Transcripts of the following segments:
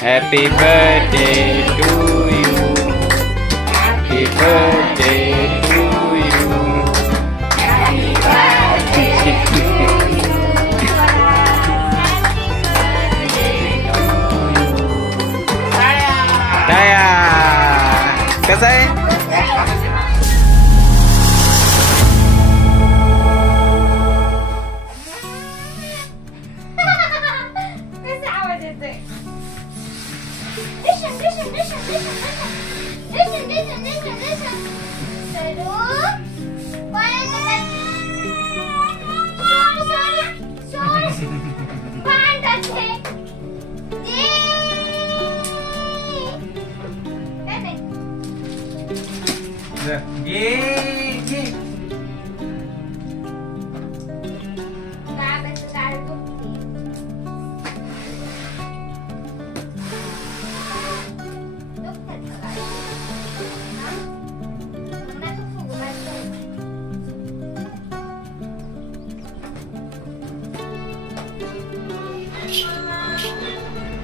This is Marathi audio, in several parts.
Happy birthday to you. Happy birthday to you. Happy birthday to you. टाळ्या. कसं आहे?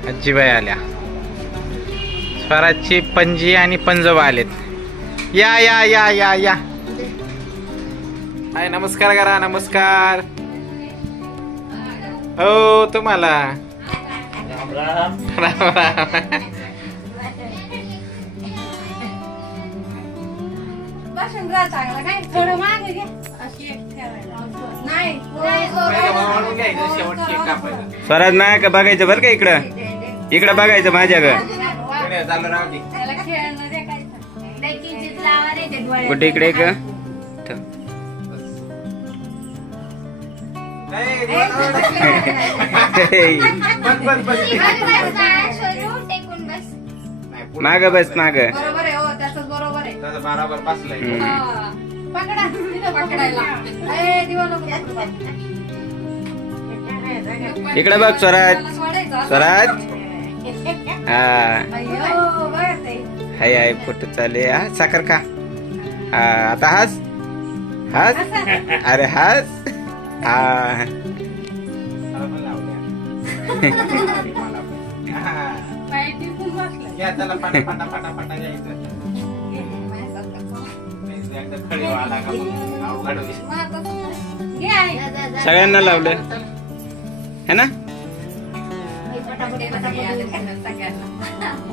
आजीबाई आल्या. स्वराजची पणजी आणि पंजोबा आलेत. या या या या या. हाय, नमस्कार करा. नमस्कार. हो तुम्हाला राम राम. स्वराज नाही का बघायचं बरं का? इकडं इकडं बघायचं माझ्या ग. कुठे इकडे का? माग बस माग. इकडे बघ स्वराज. स्वराज हाय हाय. फोटो चाले. साखर खा. आता हास हास. अरे हास. सगळ्यांना लावलं है ना?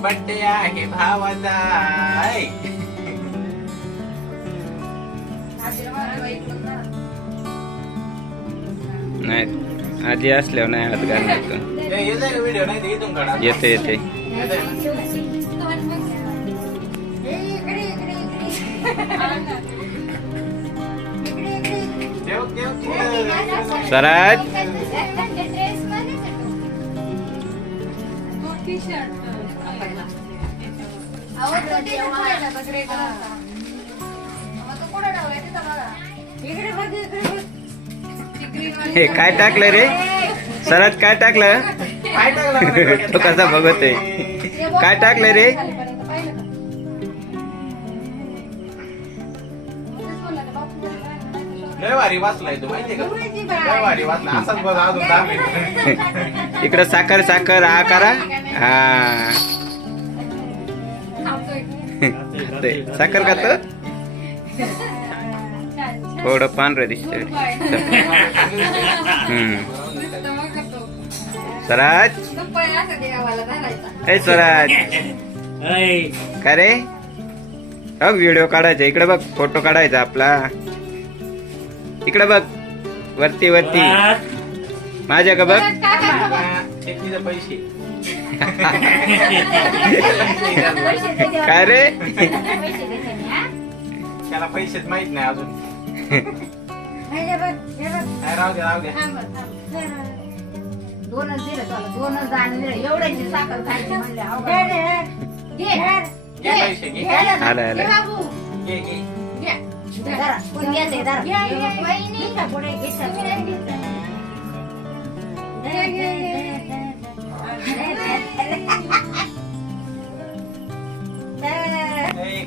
बड्डे आहे भावाचा. नाही आधी असल्यावर नाही हात घालण्याचं. येते येते. स्वराज हे काय टाकलं रे? स्वराज काय टाकलं? तो कसा बघतोय? काय टाकलं रे? इकडं साखर साखर. हा करा. हा साखर खात. थोडं पांढरं दिसतंय. स्वराज ए स्वराज काय रे? बघ व्हिडिओ काढायचा. इकडे बघ फोटो काढायचा आपला. इकडे बघ वरती वरती माझ्या का बघ. पैसे काय रे? त्याला पैसेच माहित नाही अजून. राहू द्या राहू द्या. 2च दिलं तुला. 2च आणले. एवढ्याची साखर खायची म्हणले. आलं आलं.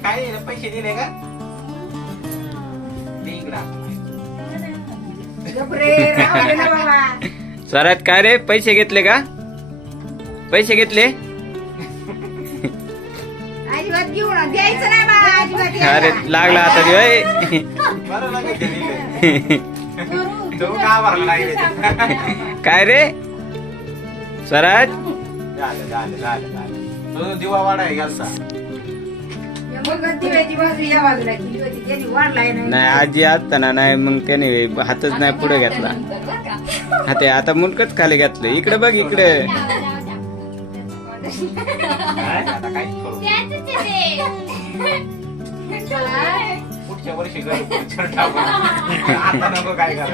काय पैसे दिले का? स्वराज काय रे? पैसे घेतले का? पैसे घेतले? घेऊन द्यायचं नाही बा अजिबात अरे यायला. लागला आता ते, ओय. बरं लागेल ते दिलं. तो का भरला लागेल काय रे स्वराज? झालं तो दिवा वाढाय गेलता. मग दिव्याची बाजू या बाजूला केली होती त्यांनी वाढलाय नाही आजी असताना नाही मग त्याने हातच नाही पुढे घेतला. ते आता मुंडकच खाली घातलं. इकडे बघ इकडे. आता काय करू पुढच्या वर्षी घर पुढच्या टाकू. आता नको काय करायचं.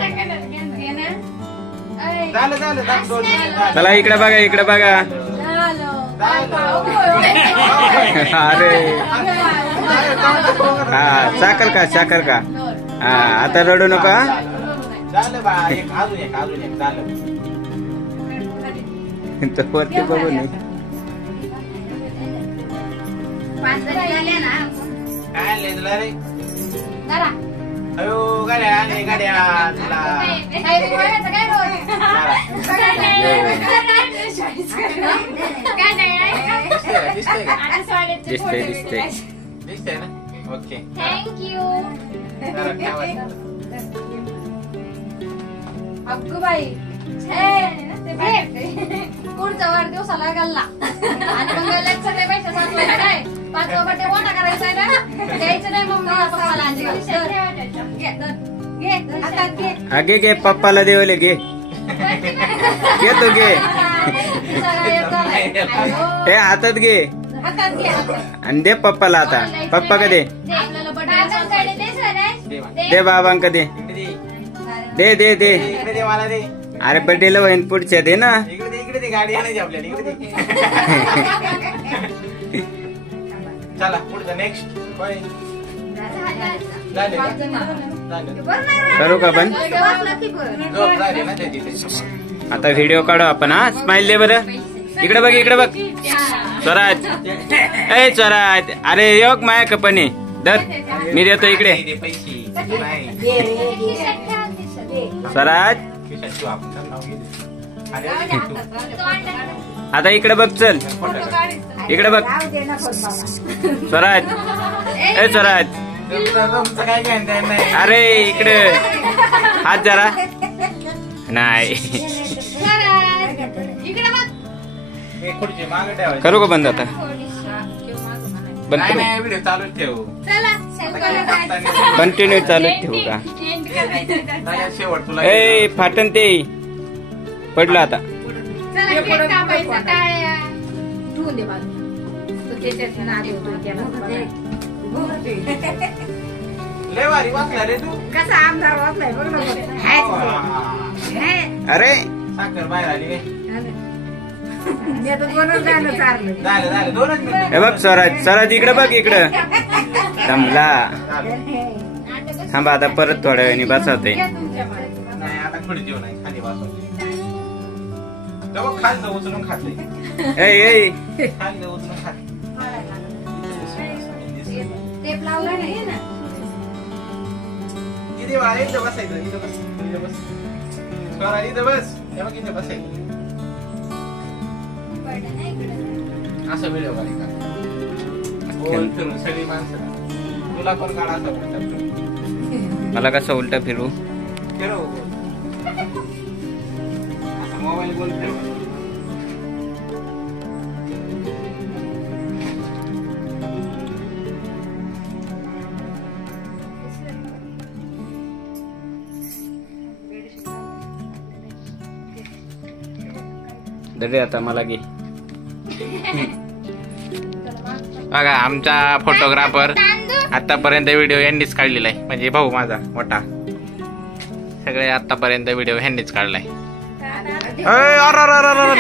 झालं दोन मिनिटं. चला इकडे बघा इकडे बघा. अरे हा साखर का हा आता रडू नका. झालं बा अजून एक झालं. तर वरती बघू नये. काय लेजला रे अयो गाड्या तुला दिसतंय ना. ओके जरा ठेवायचं. अगं बाई पुढच्या वाढदिवसाला गल्ला आणि मग गल्ल्याचं काही पैसे साचवायचे काय 5 बड्डे मोठा करायचा आहे ना द्यायचं नाही मग पप्पाला आजी हा घे पप्पाला देवले घे तू घे. हे हातात घे आणि दे पप्पाला. आता पप्पा का दे दे बाबांका दे दे दे दे. इकडे दे मला दे. अरे बड्डेला होईन पुढच्या दे ना. इकडे दे गाडी आणायची आपल्याला. इकडे दे. चला पुढचं नेक्स्ट करू का पण आता व्हिडिओ काढू आपण. हा स्माइल दे बरं. इकडे बघ स्वराज. ए स्वराज अरे योग माया कपनी दर मी देतो इकडे. स्वराज आता इकडे बघ. चल इकडे बघ स्वराज. ए स्वराज काय घ्यायचं नाही. अरे इकडे हात जरा नाही. खुर्ची मागे ठेवायची. करू का बंद आता? बंद करू. नाही व्हिडिओ चालू ठेवू. कंटिन्यू चालू ठेवू का? शेवट तुला ए फाटन ते पडलं आता. ठेवून दे बाजू तो त्याच्यात नादी होतो त्याला. लय भारी वाचला रे तू. कसा आमदार वाचलाय बघ ना. अरे साखर बाहेर आली रे. मी आता दोनच गाणं चाललं. झालं 2च मिनिट. हे बघ स्वराज इकडे बघ इकडं. थांबला थांबा आता परत थोड्या वेळाने बसवते. नाही आता खुर्ची नाही खाली बसवते. खाली उचलून खाते. ए खाली उचलून खाते. टेप लावला नाही ना. इथे बाळा इथं बसायचं. इथं बस. स्वरा इथं बस. हे बघ इथं बसायचं. असं व्हिडिओ काढायचा. गोल फिरून सगळी माणसं. तुला पण काढा असं बोलतात. मला कसं उलट फिरू? फिरव मोबाईल गोल फिरव. दे आता मला घे. बघा आमचा फोटोग्राफर आतापर्यंत व्हिडिओ यांनीच काढलेला आहे. म्हणजे भाऊ माझा मोठा. सगळे आतापर्यंत व्हिडिओ ह्यांनीच काढलाय.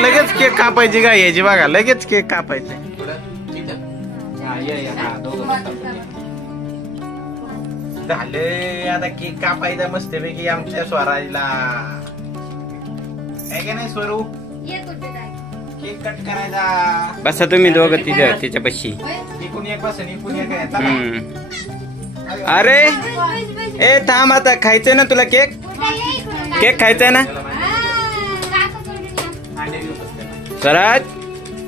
लगेच केक कापायची काय यायची बघा. लगेच केक कापायचे. झाले आता केक कापायचा मस्तपैकी आमच्या स्वराजला. आहे का नाही स्वरू? केक कट करायचा. बसा तुम्ही दोघं तिच्यापाशी. इकून एक बस इकून एक आहे. अरे ए थांब आता. खायचंय ना तुला केक? केक खायचंय ना स्वराज?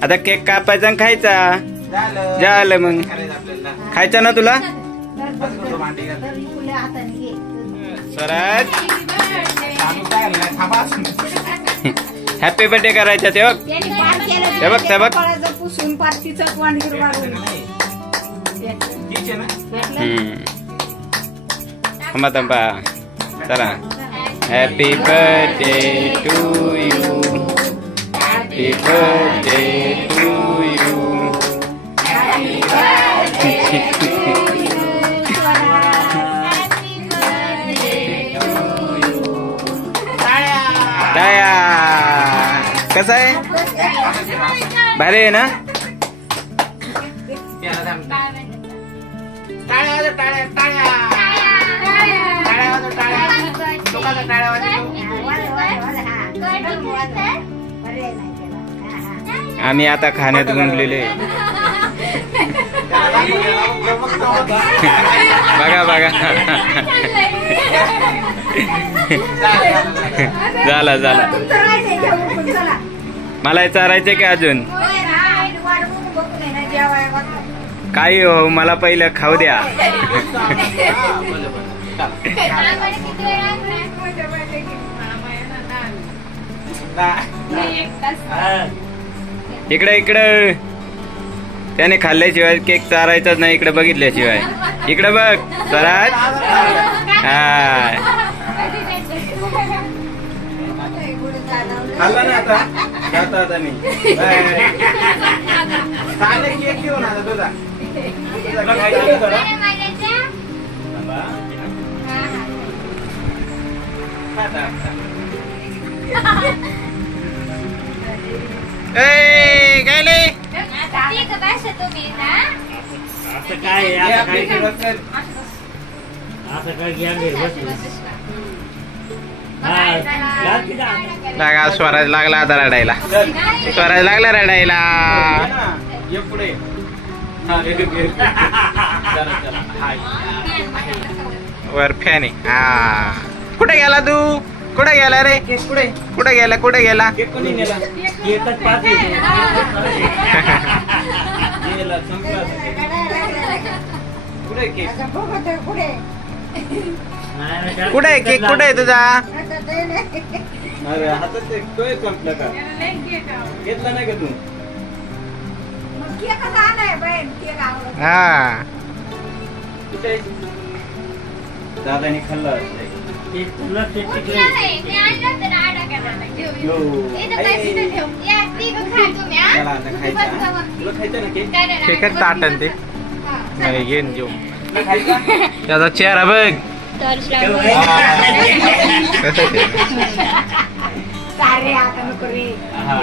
आता केक कापायचा आणि खायचा. झालं मग. खायचं ना तुला तो मांडी घाल. तर फुले हाताने घे. स्वराज सांगू काय नाही, थांबा. हॅपी बर्थडे करायचा ते बघ त्यांनी पार केलं हे बघ, हे बघ. फळाचं पुसून पार तिचं तोंड हिरवाळून. नाही. तीच आहे ना? भेटलं? थांबा थांबा चला happy birthday to you happy birthday to you टाया कसं आहे भारी आहे ना त्याला थांब. टाळ्या वाजव, टाळ्या, टाळ्या. टाळ्या वाजव, टाळ्या. लोकांना टाळ्या वाजव. पर्याय नाही केला. हा, हा. आम्ही आता खाण्यात गुंतलेले आहे. त्याला दाखव, त्याला बघ, बघा बघा झाला झाला तुमचं राहायचंय का बघून चला. मला चारायचे की अजून होय ना, आणि वाट बघून बघून आहे ना, जेवायला बघा. काही हो मला पहिलं खाऊ द्या हा, बरं, बरं. इकडे इकडे त्याने खाल्ल्याशिवाय केक चारायचाच नाही इकडे बघितल्याशिवाय इकडे बघ स्वराज हा खाल्ला ना आता जातो आता मी. चालेल, केक घेऊन आता तुझा. तुला खायचं आहे थोडं? थांबा. खा आता. ए गेले असं काय हे आहे? आपली सुरुवात कर. असं काय घ्या घरी बसून. हा, घाल की घाल. लागा स्वराज लागला आता रडायला चल. स्वराज लागला रडायला ये ना, ये पुढे. हा, हे घे. चला, चला. हाय. वर फॅन आहे हा कुठे गेला तू कुठे गेला रे केक पुढे. कुठे गेला कुठे गेला केक कोणी नेला? एकच पाच आहे. नेला, संपला आता केक. पुढे केक. आता बघत आहे पुढे. नाही, नाही, त्यात कुठे केक कुठे आहे तुझा आता ते नाही. अरे हातात ते तोय संपला का? घेतला नाही का तू? मग केकच आणाय बहीण, केक आवडत. हा कुठे आहे? दादाने खाल्ला वाटतंय. ते तुला ते तिकडे. यो. त्याला आता खायचा, हा? तुला खायचा ना केक? केकच ताटन ते नाही घेऊन घेऊ तुला खायचा? त्याचा चेहरा बघ सारे आता नको रे. हा.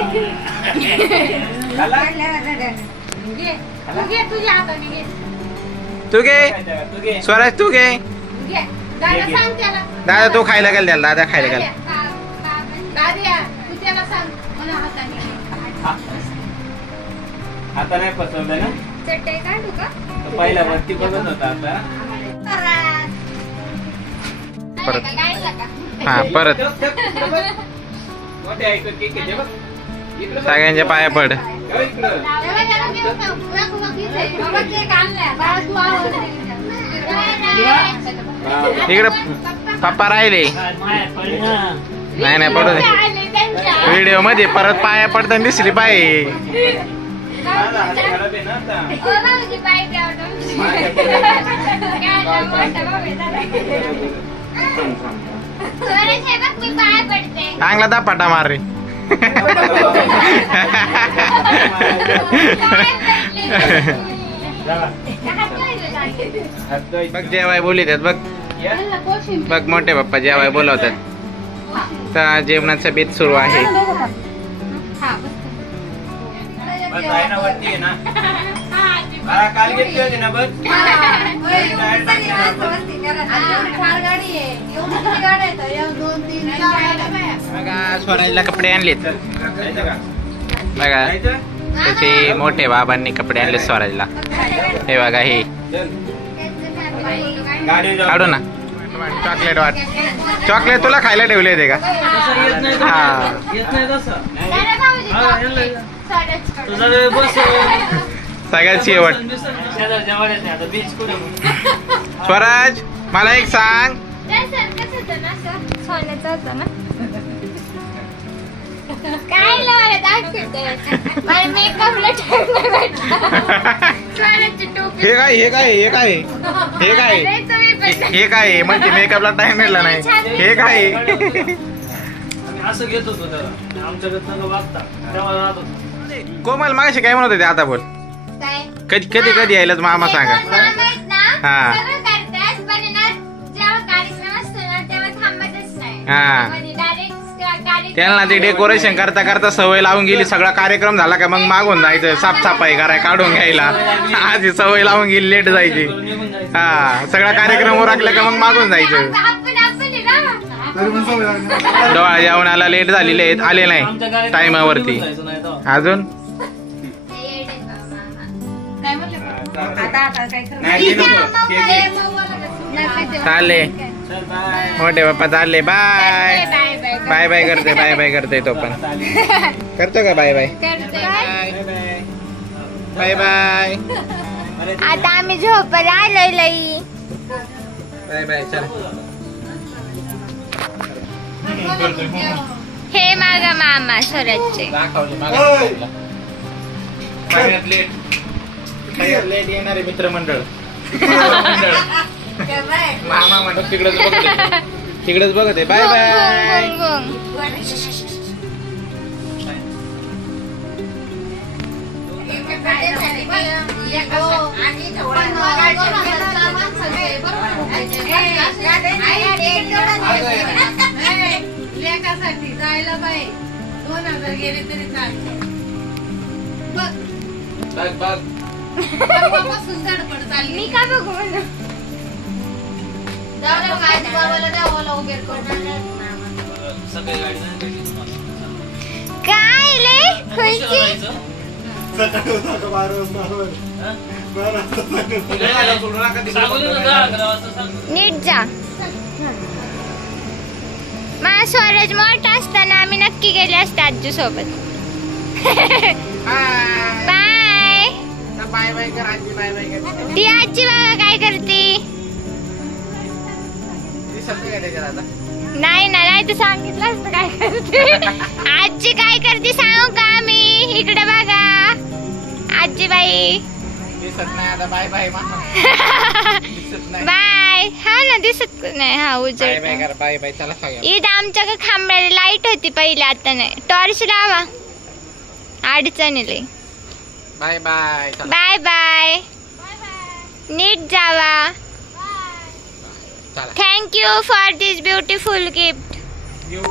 खाल्ला? घे. तू घे तुझ्या हाताने घे. तू घे खायचा का? तू घे. स्वराज तू घे घे. दादा सांग त्याला. दादा तू खायला गेल त्याला दादा खायला गेल दाद्या, तू त्याला सांग मला हाताने घे. हा. आता नाही पसरलं ना? चटई काढू का? तो पहिला वरती बघत होता आता. परत हा परत मोठे आहे तो केक आहे ते बघ. इकडं बघ. सगळ्यांच्या पाया पड हो, इकडं. इकडे पप्पा राहिले माया पडली ना. नाही नाही पडू दे व्हिडिओ मध्ये परत पाया पडताना दिसली पाय दादा, हात खराब आहे ना आता. चांगला दापाटा मार रे हात धुवायचे. बघ जेवाय बोलितात बघ या. बघ मोठे पप्पा जेवाय बोलवतात तर जेवणाचा बेत सुरू आहे बस आहे ना वरती आहे ना. बाळा, काल घेतली होती ना बस. बघा स्वराजला कपडे आणलेत जायचं का? बघा जायचं? त्याचे मोठे बाबांनी कपडे आणले स्वराजला हे बघा हे चल. गाडी जाऊ. काढू ना चॉकलेट वाट चॉकलेट तुला खायला ठेवले होते का हा येत नाही तसं. हा, याला- तुझा वेळ बस. सगळ्यात शेवट शेजारच्या वाड्यात आहे, आता बीच कुठे स्वराज मला एक सांग. सोन्याचं होतं ना काय मला मेकअपला टाइम नाही भेटला. सोन्याची टोपी हे काय हे काय हे काय हे काय अरे तुम्ही पण हे काय म्हणजे मेकअपला टाइम मिळाला नाही. हे काय आम्ही असं घेत होतो त्याला आमच्याकडे सगळं वागता तेव्हा राहत होतो. कोमल मागाशी काय म्हणत होते आता बोल. काय कधी कधी कधी यायलाच मामा सांगा. हे दोन मामा आहेत ना, हा. सगळं करतात, पण आहे ना, जेव्हा कार्यक्रम असतो ना, तेव्हा थांबतच नाही. हा. म्हणजे direct कार्यक्रम- त्यांना ते डेकोरेशन करता करता सवय लावून गेली. सगळा कार्यक्रम झाला का मग मागून जायचं साफसफाई कराय काढून घ्यायला. आधी सवय लावून गेली लेट जायची. निघून जायचं. हा सगळा कार्यक्रम उरकला का मग मागून जायचं. आपण आहे ना. डोळा जेवणाला लेट झालेले आहेत आले आमच्या नाही गाडीत टाइमावरती. निघून जायचं नाही तेव्हा. अजून हे येडे मामा. काय म्हणलं आता काय खरं नाही, नको. हे मऊ- चालले चल बाय. मोठे बाप्पा चालले. Bye bye bye bye bye करते बाय बाय करते तो पण करतो का बाय बाय करते. बाय बाय आता आम्ही झोपायला आलोय लई. बाय बाय चल. हे माझा मामा स्वराजचे. दाखवले मागे लेट येणारे मित्रमंडळ मामा म्हणतो तिकडेच बघते तिकडेच बघते. Bye bye. गुंग, गुंग, गुंग. लेकासाठी जायला बाई 2000 गेले तरी चालते. बघ बघ परवापासून धडपड चालली. मी का बघू म्हणून सकाळी गाडी नाही भेटली तुम्हाला. काय ले खुशी जायचं? सांगून देतो जा, 11 वाजता सांग. नीट जा. माझा स्वराज मोठा असताना आम्ही नक्की गेले असते आजी सोबत. बाय. बाय बाय कर आजी बाय बाय कर. ती आजी बघा काय करते. नाही ना नाही तर सांगितलं असतं काय करते. आजी काय करते सांगू का मी. इकडे बघा आजी बाई. दिसत नाही आता. बाय बाय मामा दिसत नाही. बाय. हा ना दिसत नाही. हा बाय उजेड. बाय कर बाय बाय चला सगळ्या. इथं आमच्याकडे खांबाला लाईट होती पहिले आता नाही. टॉर्च लावा अडचणीले. बाय बाय चला. Bye bye. नीट जावा. चला. Thank you for this beautiful gift. You